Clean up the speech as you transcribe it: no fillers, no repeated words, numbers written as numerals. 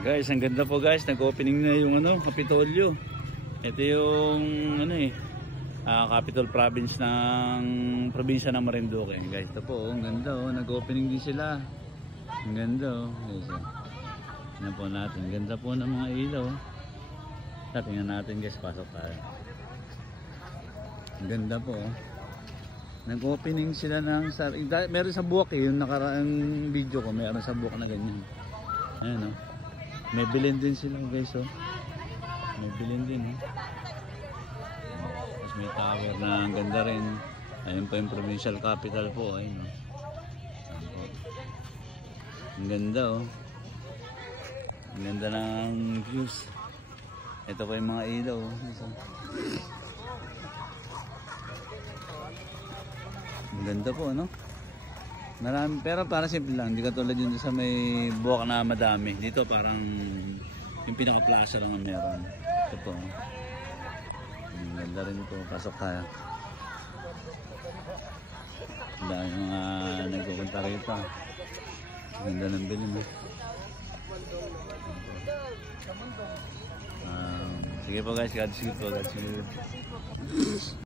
Guys, ang ganda po guys, nag-opening na yung Kapitolyo. Ito yung Capital Province ng probinsya ng Marinduque. Guys, ito po, ang ganda nag-opening din sila. Ang ganda guys. Ano po natin, ganda po ng mga ilaw. Tingnan natin guys, pasok tayo. Ang ganda po nag-opening sila ng meron sa buwak yung nakaraang video ko, meron sa buwak na ganyan. Ayan may bilhin din sila guys may bilhin din tapos may tower na ang ganda rin. Ayun po yung provincial capital po. Ayun ang ganda ang ganda ng views. Ito po yung mga ilaw ang ganda po marami, pero para simple lang, hindi katulad yun sa may buwak na madami. Dito parang yung pinaka-plaza lang ang meron. Ito po ang ganda rin po, pasok tayo. Dahil mga nagpupunta rito. Ang ganda ng bilhin sige po guys, God save po, God save.